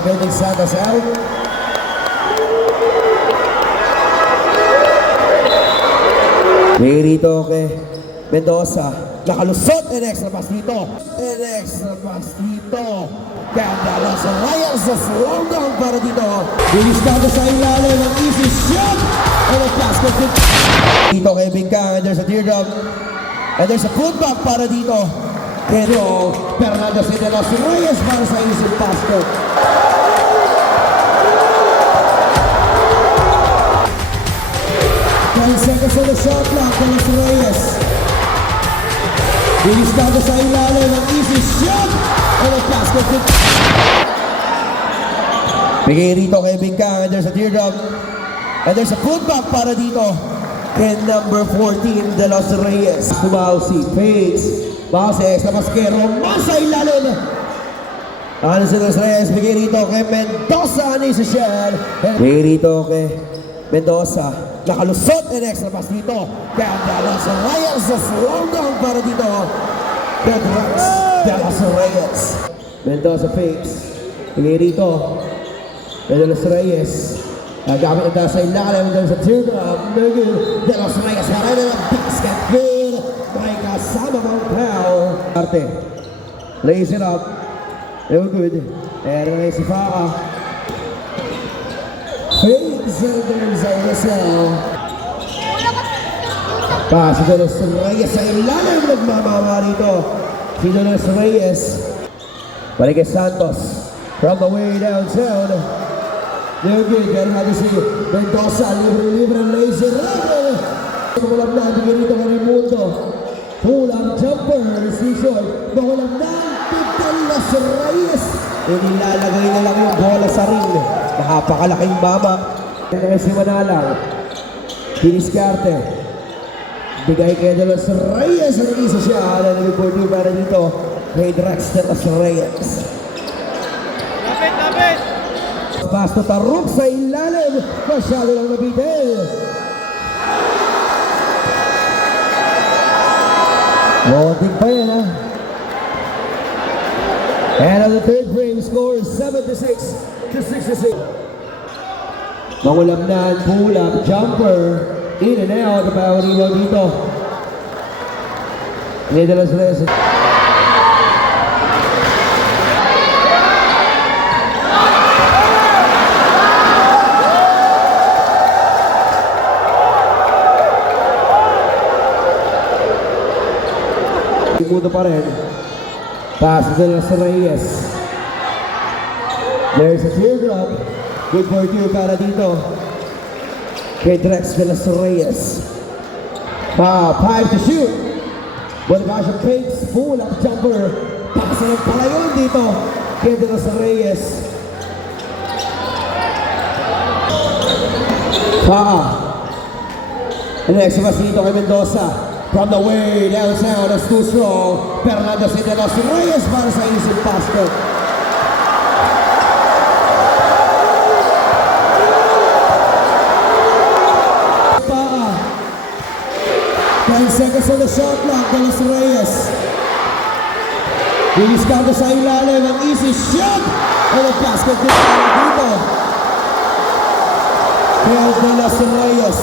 Building Santos out. Rito kay Mendoza. Nakalusot. And extra pass dito. And extra pass dito. Ganda lang sa Ryan sa slow down para dito. Bilisado sa ilalim ng easy shot. And a pass goes dito kay Bingkang. And there's a teardrop. And there's a putback para dito. Pero Fernando Sidelos Reyes para sa easy pass ko. 10 seconds on the shot clock. Delos Reyes. Bilisado sa ilalim ng easy shot. And a pass goes dito. Bigay rito kay Bingkang. And there's a teardrop. And there's a putback para dito. And number 14, Delos Reyes. Sumausi, fakes. Base, extra maskero. Masa ilalim. Ano si Delos Reyes? Bigay rito kay Mendoza. Ano yung shell? Bigay rito kay Mendoza. Nakalusot. And extra pass dito. Kaya Delos Reyes sa slow down para dito. Delos Reyes. Mendoza fakes. Bigay rito. Delos Reyes. Gamit na sa ilalim doon sa teardrop. Delos Reyes. Harana ng basket. Good. May kasama ng power. Arte. Lays it up. They were good. And then si Faa. Fakes. And there's a whistle. Si Delos Reyes sa ilalim. Nagmamama rito. Si Delos Reyes. Balik kay Santos. From the way downtown. They're good. Ganun natin si Mendoza. Libre-libre. Lazy run. Mawalang na. Bigyan rito kay Raimundo. Pull-up jumper. Decision. Mawalang na. Delos Reyes. Inilalagay na lang yung bola sa ring. Napakalaking baba. Si Manalang. Diniskarte. Bigay kay Delos Reyes. Ang isa siya. Nag-report yung para dito. Kay Drex Delos Reyes. Lapit! Basta tarok sa ilalim. Masyado lang nabitin. Loading pa yan, ha? And on the third frame, score is 76-66. Mangulamnan, pull-up, jumper. In and out. Napakaliwa dito. Delos Reyes. Mudo pa rin. Pass to Delos Reyes. There's a teardrop. Good for you para dito. Kay Drex Delos Reyes. 5 to shoot. Bonifasio fakes. Pull up jumper. Pass na ng palayon dito. Kay Delos Reyes. And next pass dito kay Mendoza. From the way downtown, that's too strong. Fernando Sidelos Reyes para sa easy basket. Paa. 10 seconds on the shot clock, Delos Reyes. Bilisado sa ilalim ng easy shot. And a basket dito. Kaya Delos Reyes.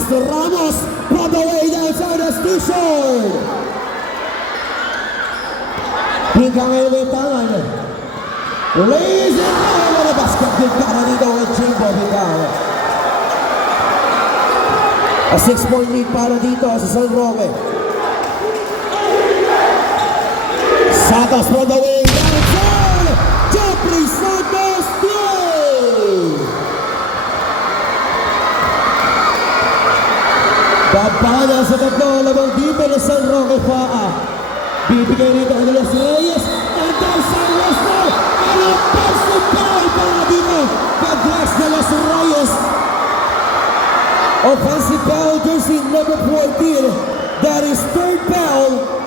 Pastor Ramos from the way downtown, that's too short. Bingkang elementangan. Lays it down on the basket. Bingkang dito kay Chimbo Bingkang. A 6-point lead para dito sa San Roque. Santos from the way downtown. Jeffrey Santos. Babana sa tatlo, labang dito na San Roque Faa. Bibigay rito ang Delos Reyes. And there's a whistle. And a personal foul para dito. Drex Delos Reyes. Offensive foul, jersey number 14. That is third foul.